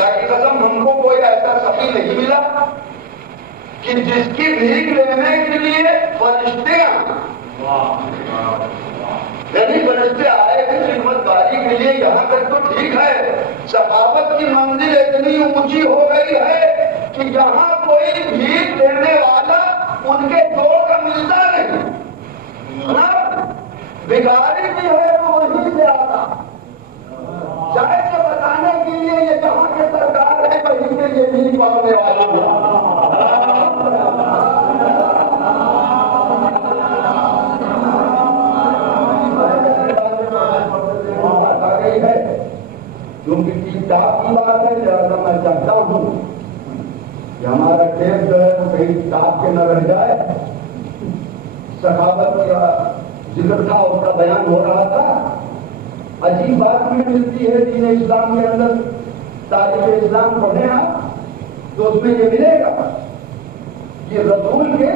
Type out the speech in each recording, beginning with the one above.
خدا کی قسم ہم کو کوئی ایسا سخی نہیں ملا کہ جس کی بھیک لینے کے لیے فرشتے یعنی فرشتے آئے تھے خدمت گاری کے لیے. یہاں تک تو ٹھیک ہے, سخاوت کی منزل اتنی اونچی ہو گئی ہے کہ یہاں کوئی بھیک دینے والا ان کے جوڑ کا ملتا نہیں. بھکاری بھی ہے تو وہیں سے آتا. شاید یہ بتانے کے لیے یہ جہاں کے سرکار ہے وہیں سے یہ بھیک مانگنے والا ہے. کیونکہ کتاب کی بات ہے, لہٰذا میں چاہتا ہوں کہ ہمارا ٹیپ جو ہے وہ کہیں کتاب کے نہ رہ جائے. سخاوت کا ذکر تھا, اس کا بیان ہو رہا تھا. عجیب بات بھی ملتی ہے دین اسلام کے اندر. تاریخ اسلام پڑھیں آپ تو اس میں یہ ملے گا کہ رسول کے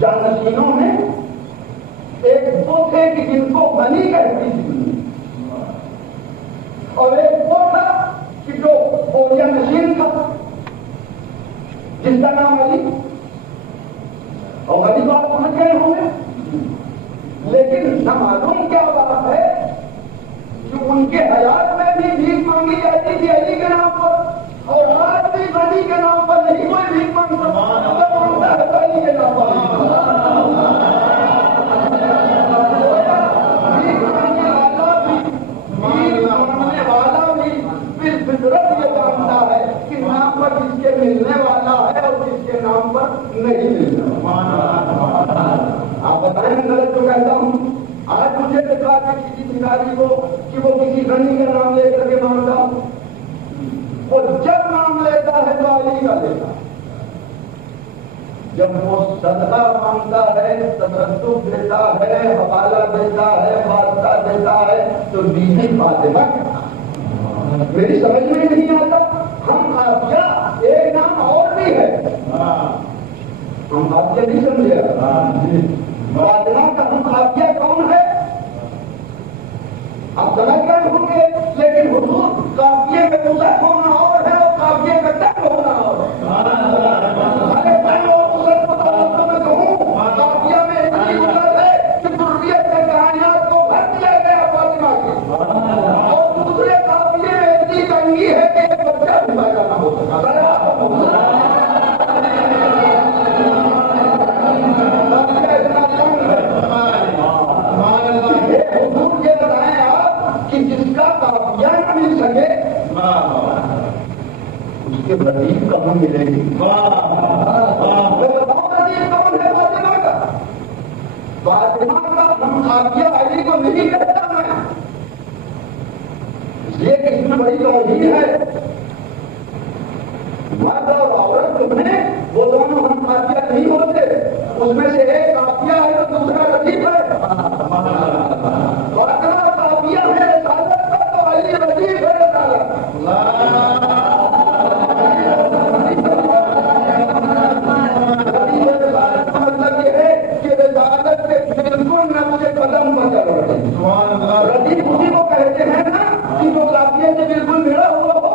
جانشینوں میں ایک وہ تھے کہ جن کو غنی کہتی تھی, اور ایک وہ تھا کہ جو اولیاء نشین تھا جس کا نام علی. اور غنی بات سمجھ گئے ہوں گے, لیکن نہ معلوم کیا بات ہے کہ ان کے حیات میں بھی بھیک مانگی جاتی تھی علی کے نام پر, اور آج بھی غنی کے نام پر نہیں کوئی بھیک مانگتا ہے علی کے نام پر. فطرت یہ جانتا ہے کہ نام پر جس کے ملنے والا ہے اور جس کے نام پر نہیں ملنے والا. آپ بتائیں میں غلط تو کہتا ہوں. آج مجھے دیکھا تھا کسی بھکاری کو کہ وہ کسی غنی کا نام لے کر کے مانگتا, وہ جب نام لیتا ہے تو علی کا لیتا. جب وہ صدقہ مانگتا ہے, تصدق دیتا ہے, حوالہ دیتا ہے, واسطہ دیتا ہے تو بیوی فاطمہ. میری سمجھ میں نہیں آتا. ہم قافیہ ایک نام اور بھی ہے, ہم قافیہ نہیں سمجھے. فاطمہ کا ہم قافیہ کون ہے آپ سمجھ گئے ہوں گے, لیکن حضور قافیے میں مصحف ہونا اور ہے اور قافیے میں تک ہونا اور ہے. میں کہوں قافیہ میں اتنی وسعت ہے کہ ذریت کے کائنات کو بھر دیا گیا فاطمہ کی, اور دوسرے قافیے میں اتنی تنگی ہے کہ ایک بچہ بھی پیدا نہ ہو سکا. حضور یہ بتائیں آپ کہ جس کا قافیہ نہ مل سکے اس کے ردیف کہاں ملے گی. میں بتاؤں ردیف کون ہے فاطمہ کا. فاطمہ کا ہم قافیہ علی کو نہیں کہتا میں, یہ کس میں بڑی توہین ہے. مرد اور عورت جو ہیں وہ دونوں ہم قافیہ نہیں ہوتے, اس میں سے ایک قافیہ ہے تو دوسرا ردیف ہے. فاطمہ قافیہ ہے رسالت کا تو علی ردیف ہے رسالت. مطلب یہ ہے کہ رسالت کے بالکل نقش قدم پر چل رہے ہیں. ردیف اسی کو کہتے ہیں نا کہ جو قافیے سے بالکل ملا ہوا ہو.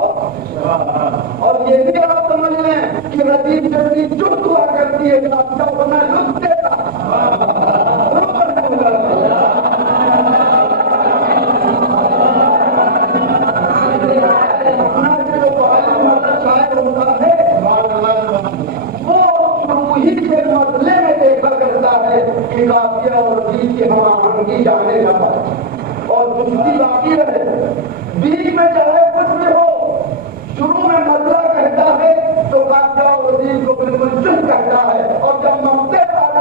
اور یہ بھی آپ سمجھ لیں کہ ردیف جتنی چست ہوا کرتی ہے قافیہ اتنا لطف دیتا. قافیہ اور بیچ کی ہم آہنگی جانے نہ پائے اور دوسری باقی رہے. بیچ میں چاہے کچھ بھی ہو, شروع میں مسئلہ کہتا ہے تو قافیہ اور بیچ کو بالکل چپ کہتا ہے, اور جب مسئلے والا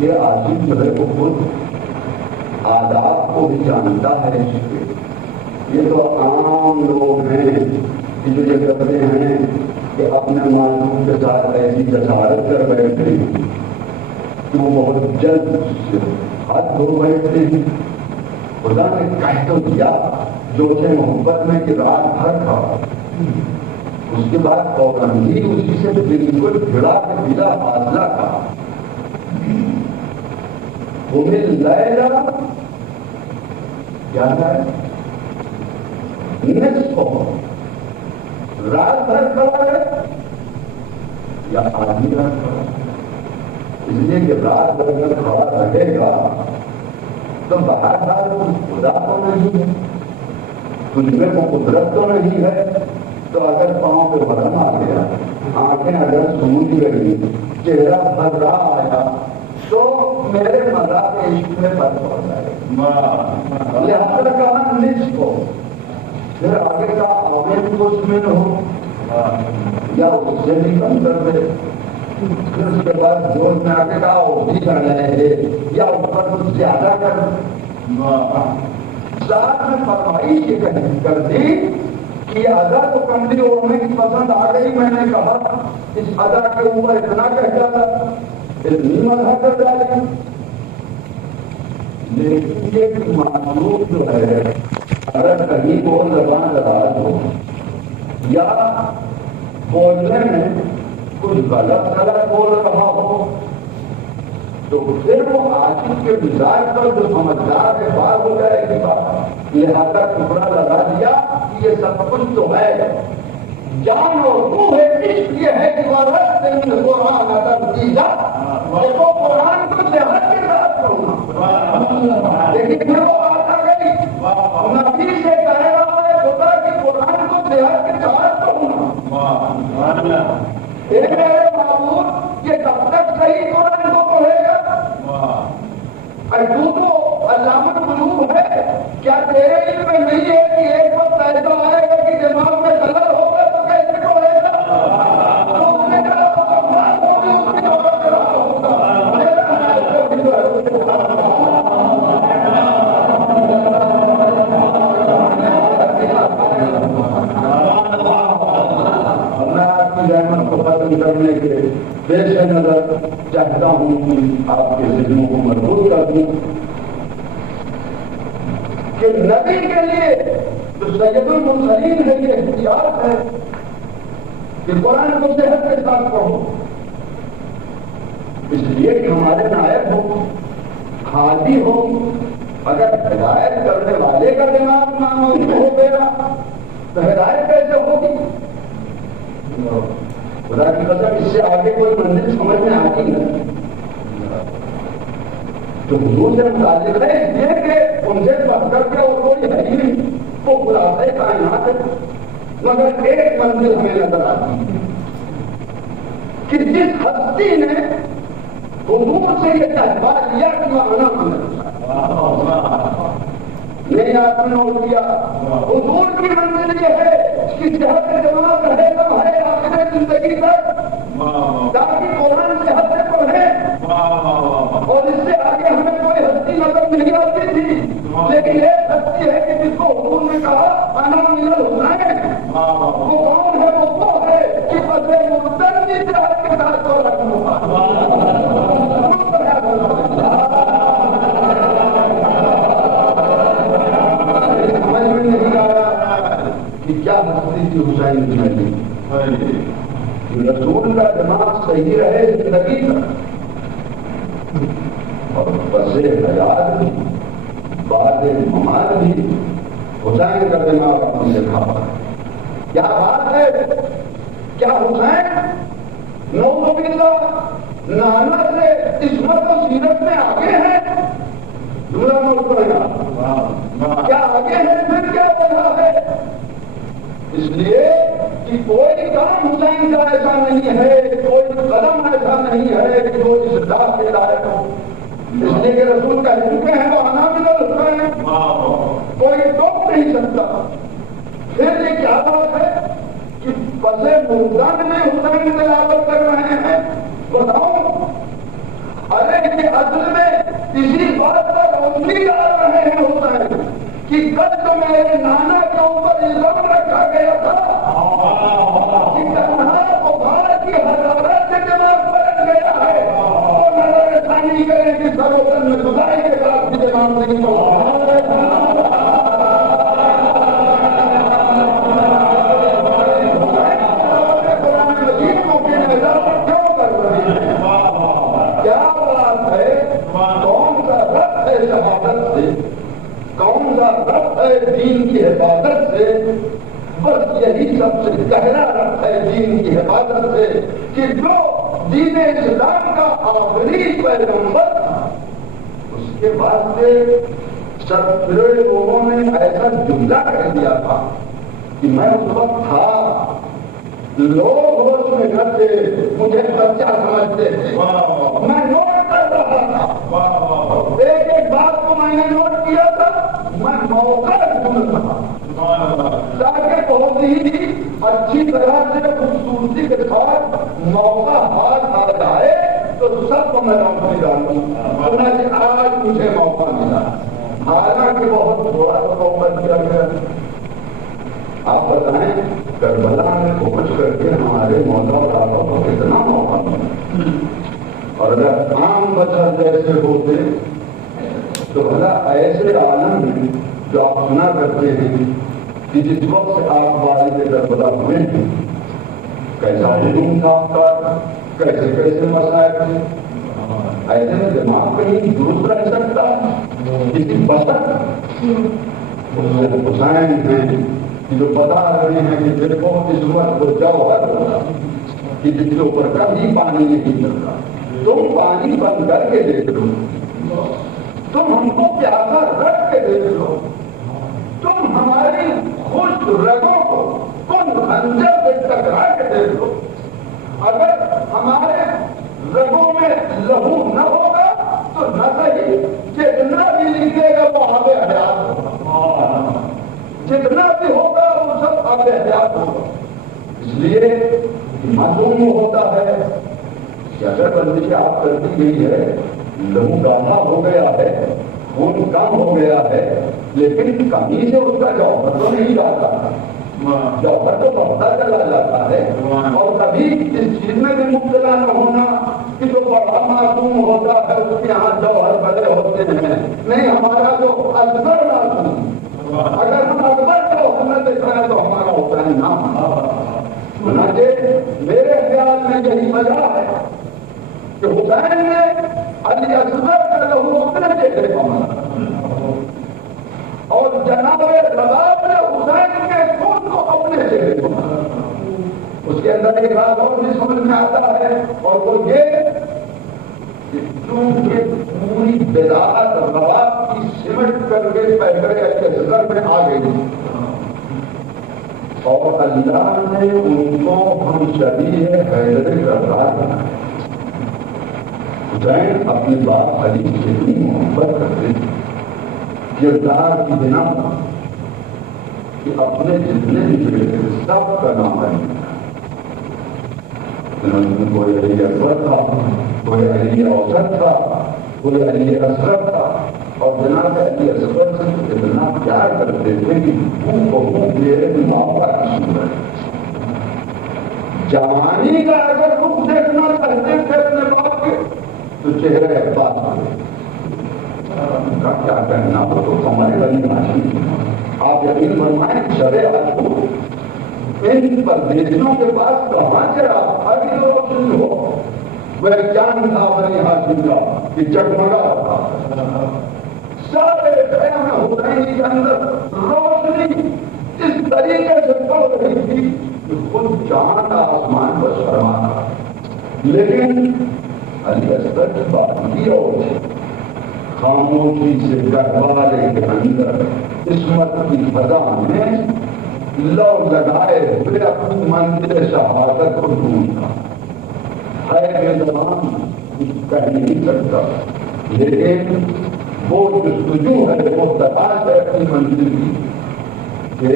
یہ عاشق جو ہے وہ خود آداب کو بھی جانتا ہے. یہ تو عام لوگ ہیں کہ جو یہ کرتے ہیں کہ اپنے معلوم کے ساتھ ایسی جسارت کر بیٹھتے ہیں کہ وہ بہت جلد ہاتھ دھو بیٹھتے ہیں. خدا نے کہہ تو دیا جو اسے محبت میں کہ رات بھر تھا، اس کے بعد پابندی اسی سے بالکل بھڑا کے بلا فاصلہ تھا. تمہیں لیلا کیا ہے نصف رات بھر کھڑا ہے یا آدھی رات کھڑا. اس لیے کہ رات بھر میں کھڑا رہے گا تو باہر باہر خدا تو نہیں ہے، تجھ میں وہ قدرت تو نہیں ہے. تو اگر پاؤں پہ ورم آ گیا، آنکھیں اگر سوج گئی، چہرہ بھرا آیا تو میرے مزہ کے عشق میں فرق پڑ جائے. لہٰذا کہا نصف ہو، پھر آگے کا آویز کچھ میں ہو یا اس سے بھی کم کر دے. پھر اس کے بعد جوش میں آگے کا وہ بھی کر رہے یا اوپر کچھ زیادہ کر ساتھ میں فرمائش یہ کر دی کہ ادا تو کمزی اوڑھنے کی پسند آ گئی. میں نے کہا اس ادا کے اوپر اتنا کہہ جاتا اتنی مزہ کر ڈالی. لیکن یہ معلوم جو ہے اگر کہیں کو زبان دراز ہو یا بولنے میں کچھ غلط بول رہا ہو تو پھر وہ عاشق کے مزاج پر جو سمجھدار ہے بات ہو جائے گی. بات لہٰذا ٹکڑا لگا دیا کہ یہ سب کچھ تو ہے، جان اور روح ہے. عشق یہ ہے کہ قرآن دیکھو قرآن کو صحت کے ساتھ پڑھنا. لیکن پھر وہ بات آ گئی نبی سے کہہ رہا ہے خدا کہ قرآن کو صحت کے ساتھ پڑھنا. میرے معبود یہ کب تک صحیح قرآن کو پڑھے گا؟ تو علامت قلوب ہے. کیا تیرے علم میں نہیں ہے کہ ایک وقت ایسا آئے گا کہ دماغ میں غلط ہوگا تو کیسے پڑھے گا؟ کرنے کے پیش نظر چاہتا ہوں کہ آپ کے ذہنوں کو محفوظ کر دوں کہ نبی کے لیے جو سید المرسلین ہے یہ احتیاط ہے کہ قرآن کو صحت کے ساتھ پڑھو. اس لیے کہ ہمارے نائب ہو حاجی ہو اگر ہدایت کرنے والے کا دماغ ناموجود ہو گیا تو ہدایت کیسے ہوگی؟ خدا کی قسم اس سے آگے کوئی منزل سمجھ میں آتی نہیں. تو حضور سے متعلق ہے یہ کہ ان سے بڑھ کر کے اور کوئی ہے ہی نہیں، وہ خلاصہ کائنات ہے. مگر ایک منزل ہمیں نظر آتی ہے کہ جس ہستی نے حضور سے یہ کہوا لیا کہ وہ آنا نہیں آپ نے نوٹ کیا. حضور کی منزل یہ ہے کہ صحت دماغ رہے کم ہے آخر زندگی تک تاکہ قرآن صحت سے پڑھے. اور اس سے آگے ہمیں کوئی ہستی نظر نہیں آتی تھی، لیکن ایک ہستی ہے کہ جس کو حضور نے کہا انا من الحسین. وہ کون ہے؟ وہ ہے کہ پسے مردنی صحت کے ساتھ کو رکھوں. سمجھ میں نہیں آ رہا کہ کیا ہستی تھی حسین کی نہیں. رسول کا دماغ صحیح رہے زندگی کا اور بسے حیات بھی بعد ممات بھی حسین کا دماغ اپنی سے کھا پا. کیا بات ہے؟ کیا حسین نو نانا سے عصمت و سیرت میں آگے ہیں؟ جملہ نوٹ کرے گا کیا آگے ہیں؟ پھر کیا وجہ ہے؟ اس لیے کہ کوئی کام حسین کا ایسا نہیں ہے، کوئی قدم ایسا نہیں ہے کہ جو اس راہ کے لائق ہو. اس لیے کہ رسول کہہ چکے ہیں وہ آنا بھی نہ ہے، کوئی ٹوک نہیں سکتا. پھر یہ کیا بات ہے کہ پسے مردان میں حسین تلاوت کر رہے ہیں؟ بتاؤ ارے کہ اصل میں اسی بات پر روشنی ڈال رہے ہیں حسین کہ کل تو میرے نانا کے اوپر الزام رکھا گیا تھا کہ تنہا بخار کی حرارت سے دماغ پلٹ گیا ہے، تو نظر ثانی کریں کہ سروتن میں خدائی کے ساتھ بھی دماغ نہیں دین کی حفاظت سے، بس یہی سب سے گہرا ربط ہے دین کی حفاظت سے کہ جو دین اسلام کا آخری پیغمبر تھا اس کے بعد سے سب لوگوں نے ایسا جملہ کہہ دیا تھا کہ میں اس وقت تھا، لوگ ہوش میں کرتے مجھے بچہ سمجھتے تھے، میں نوٹ کر رہا تھا، ایک ایک بات کو میں نے نوٹ کیا تھا، میں موقع ڈھونڈ رہا تاکہ بہت ہی اچھی طرح سے خوبصورتی کے ساتھ موقع ہاتھ آ جائے تو سب کو میں روشنی ڈالوں، آج مجھے موقع ملا، حالانکہ بہت تھوڑا سا موقع دیا گیا۔ آپ بتائیں کربلا میں پہنچ کر کے ہمارے مولا تعالیٰ کو کتنا موقع ملا، اور اگر عام بچہ جیسے ہوتے تو بھلا ایسے عالم میں جو آپ سنا کرتے ہیں کہ جس وقت سے آپ والد کربلا ہوئے ہیں کیسا ہجوم تھا آپ کا، کیسے کیسے مسائل تھے، ایسے میں دماغ کہیں درست رہ سکتا کسی بشر حسین ہیں جو بتا رہے ہیں کہ دیکھو اس وقت کو جوہر ہوگا کہ جس کے اوپر کبھی پانی نہیں چلتا، تم پانی بند کر کے دیکھ لو، تم ہم کو پیاسا رکھ کے دیکھ لو، تم ہماری خشک رگوں کو کن خنجر سے ٹکرا کے دیکھ لو، اگر ہمارے رگوں میں لہو نہ ہوگا تو نہ صحیح جتنا بھی لکھے گا وہ آب حیات ہوگا، جتنا بھی ہوگا وہ سب آب حیات ہوگا۔ اس لیے معلوم ہوتا ہے کہ اگر بندش آپ کرتی گئی ہے، لہو گاڑھا ہو گیا ہے، خون کم ہو گیا ہے، لیکن کمی سے اس کا جوہر تو نہیں جاتا، جوہر تو بڑھتا چلا جاتا ہے، اور کبھی اس چیز میں بھی مبتلا نہ ہونا کہ جو بڑا معصوم ہوتا ہے اس کے یہاں جوہر بڑے ہوتے ہیں، نہیں، ہمارا جو اکبر معصوم، اگر ہم اکبر کو ہونا دیکھ رہے ہیں تو ہمارا ہوتا ہے نام۔ میرے خیال میں یہی وجہ ہے کہ حسین نے علی اصغر کا لہو اپنے چہرے پر مارا اور جناب رباب نے حسین کے خون کو اپنے چہرے پر مارا۔ اس کے اندر ایک بات اور بھی سمجھ میں آتا ہے، اور وہ یہ کہ چونکہ پوری بداعت رباب کی سمٹ کر کے پیغمبر علی اصغر میں آ گئی اور اللہ نے ان کو ہم شبیہ حیدر کرار بنایا۔ حسین اپنی باپ علی سے بھی محبت کرتے تھے، کردار کی بنا کہ اپنے جتنے بھی بیٹے سب کا نام علی تھا، کوئی علی اکبر تھا، کوئی علی اوسط تھا، کوئی علی اصغر تھا، اور جناب علی اصغر سے اتنا پیار کرتے تھے کہ میرے ماں کا جوانی کا اگر رخ دیکھنا چاہتے تھے اپنے باپ کے تو چہرے بات کا کیا کہنا ہو تو ہمارے بنی بھاشی آپ یقین فرمائیں شرے آج کو ان پردیشوں کے پاس کہاں سے آپ ابھی تو روشنی ہو، وہ جان تھا بنی ہاشم کا کہ جگمگا تھا، سارے خیام حسین کے اندر روشنی اس طریقے سے پڑ رہی تھی کہ خود جان آسمان پر شرما تھا، لیکن علی اصغر کی بات کی اور خاموشی سے گہوارے کے اندر عصمت کی فضا میں لو لگائے ہوئے اپنی منزل شہادت کو ڈھونڈتا ہے کہ زبان کچھ کہہ نہیں سکتا، لیکن وہ جستجو ہے وہ تلاش ہے اپنی منزل کی کہ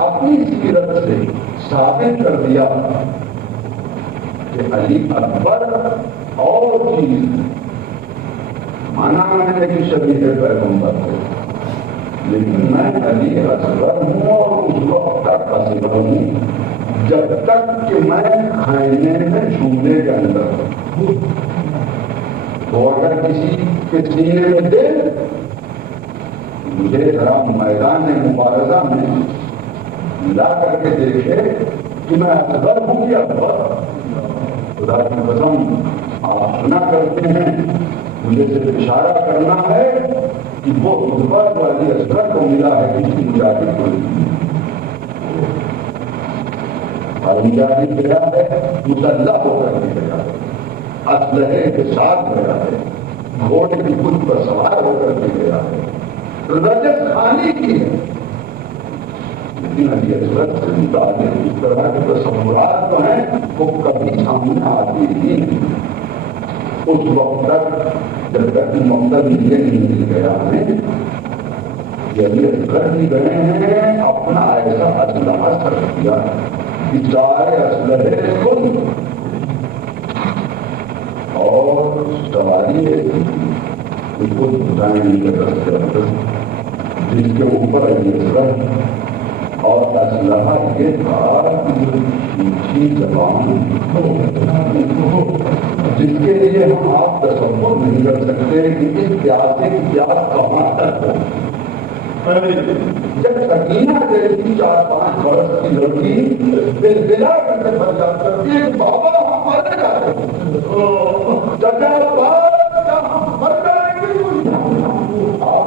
اپنی سیرت سے ثابت کر دیا کہ علی اکبر اور چیز مانا میں نے کہ شبیہ پیغمبر ہے، لیکن میں علی اصغر ہوں اور اس وقت تک اصغر ہوں جب تک کہ میں خیمے میں جھولے کے اندر ہوں۔ تو اگر کسی کے سینے میں دے مجھے ذرا میدان مبارزہ میں لا کر کے دیکھے کہ میں اصغر ہوں یا اکبر۔ خدا کی قسم آپ سنا کرتے ہیں، مجھے صرف اشارہ کرنا ہے کہ وہ رتبہ والی اصغر کو ملا ہے کسی مجاہد کو نہیں۔ اور مجاہد گیا ہے مسلح ہو کر کے گیا ہے، اسلحے کے ساتھ گیا ہے، گھوڑے کی کچھ پر سوار ہو کر کے گیا ہے، رجت خانی کی ہے۔ لیکن علی اصغر سے متعلق اس طرح کے تصورات جو ہیں وہ کبھی سامنے آتی ہی نہیں۔ اس وقت تک جب تک مقصد یہ نہیں مل گیا ہے کہ علی اصغر بھی گئے ہیں اپنا ایسا اسلحہ سر کیا کہ سارے اسلحے خود اور سواری خود بتائیں کے رستے جس کے اوپر علی اصغر اور اسلحہ یہ تھا اونچی زبان جس کے لیے ہم آپ تصور نہیں کر سکتے کہ اس پیاس سے پیاس کہاں تک ہو۔ جب سکینہ جیسی 4-5 برس کی لڑکی بلا کر کے بن جاتی ہے بابا ہم مر جاتے ہیں، چچا ہم مر جائیں گے، آپ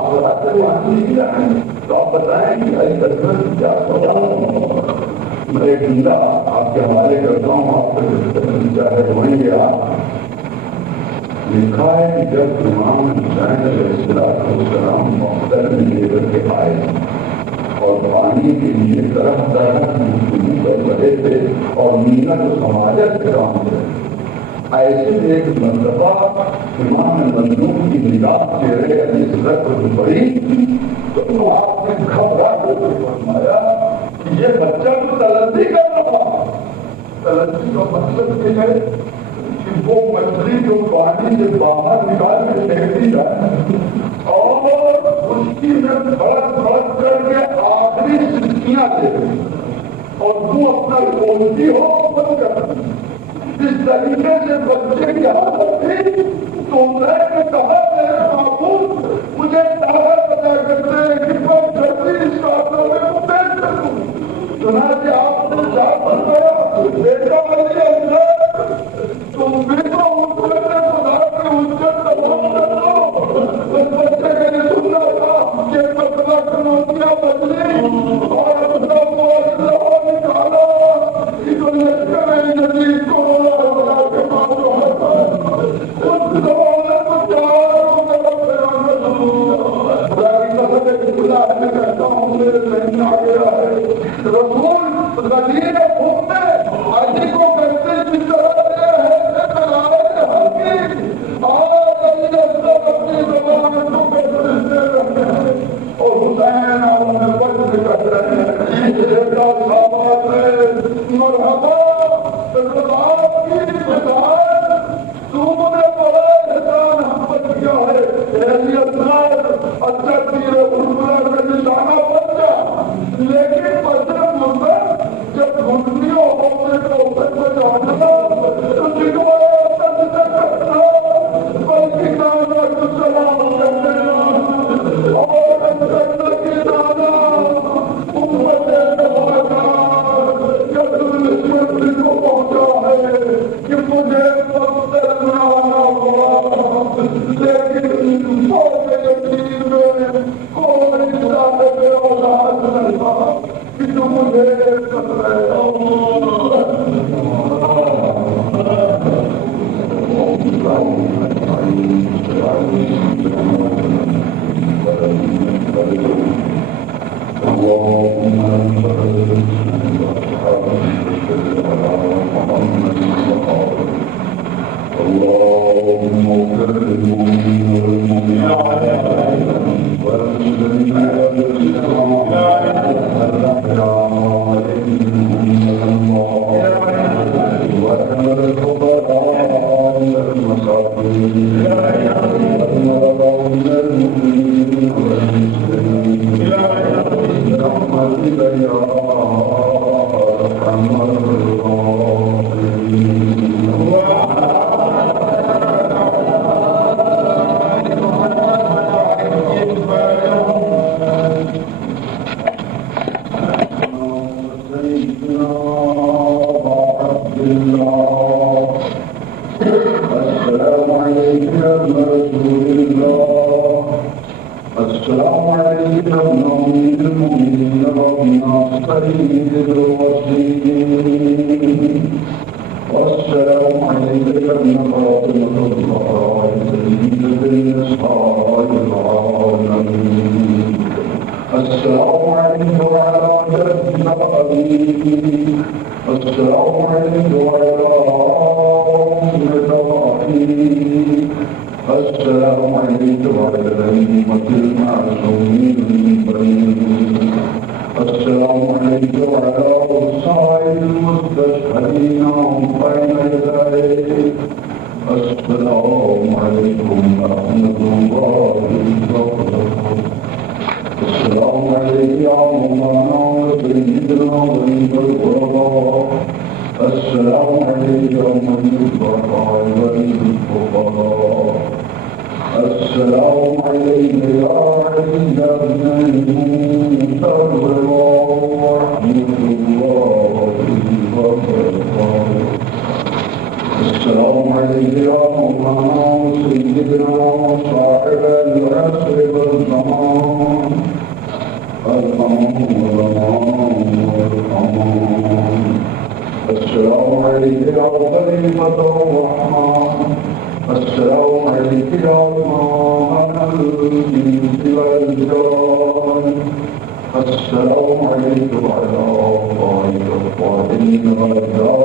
تو آپ بتائیں کہ علی اصغر کیا سوال۔ میں ایک جملہ آپ کے حوالے کرتا ہوں، آپ کو چاہے وہیں گیا لکھا ہے کہ جب امام حسین علیہ السلام مقتل میں لے کر کے آئے اور پانی کے لیے طرح طرح کی گفتگو کر رہے تھے اور مینت و سماجت کے کام کرے، ایسے ایک مرتبہ امام مظلوم کی نگاہ چہرے علی اصغر پر پڑی تو آپ نے گھبرا کر فرمایا کہ یہ بچہ تو تلفی کر رہا۔ تلفی کا مطلب یہ ہے کہ وہ مچھلی جو پانی سے باہر نکال کے پھینکتی ہے اور اس کی میں بھڑک بھڑک کر کے آخری سسکیاں دے اور وہ اپنا بولتی ہو بند کر جس طریقے سے بچے کی حالت تھی تو میں نے کہا میرے معبود مجھے طاقت پتا کرتے ہیں کہ میں جلدی اس کاموں میں پیش کروں۔ چنانچہ آپ نے جا فرمایا بیٹا علی اصغر تم بھی تو اجت خدا کی اجت تمام کر دو۔ اس بچے کے لیے سننا تھا کہ مسئلہ چنوتیاں بدلی اور اپنا معاشرہ نکالا کہ جو لشکر جدید کو رسول غدیر گھومنے علی کو کرتے جس طرح سے ہے اور علی اصغر اپنی زبان کو کرتے رہتے ہیں اور حسین اپنے وقت کر رہے ہیں مرحبا رباب کی بدایت تم نے بڑا احسان ہم پر کیا ہے علی اصغر اچھا تیر عربلا کا نشانہ بن جا، لیکن جب گھٹنیوں ہونے کو اوپر میں جانا تو جگوائے اثر سے کرنا بلکہ نانا کو سلام کر دینا اور کرنا کی نانا امت نوانا جب نسبت کو پہنچا ہے کہ مجھے مقصد نانا ہوا، لیکن فوج یقین میں کوئی صاحب اولاد نہ تھا کہ تم مجھے کر رہے ہو۔ اللهم اغفر للمؤمنين والمؤمنات من المؤمنين والمسلمين برحمتك يا أرحم السلام عليك ابن أمير المؤمنين ربنا السيد الوسيم والسلام عليك ابن فاطمة الزهراء سيدة النساء العالمين السلام عليك وعلى جد أبيك السلام عليك وعلى أمة أخيك السلام عليك وعلى الأئمة المعصومين السلام عليك وعلى الصائم المستشهدين بين يديك السلام عليكم ورحمة الله وبركاته السلام عليك يا مولانا وسيدنا ضيف الغرباء السلام عليك يا من الضراء والفقراء السلام عليك يا علي بن المنتظر ورحمة الله وبركاته السلام عليك يا مولانا سيدنا صاحب العصر والزمان والأمان السلام عليك يا خليفة الرحمن السلام عليك يا إمام الإنس والجان السلام عليك وعلى آبائك الطاهرين والدار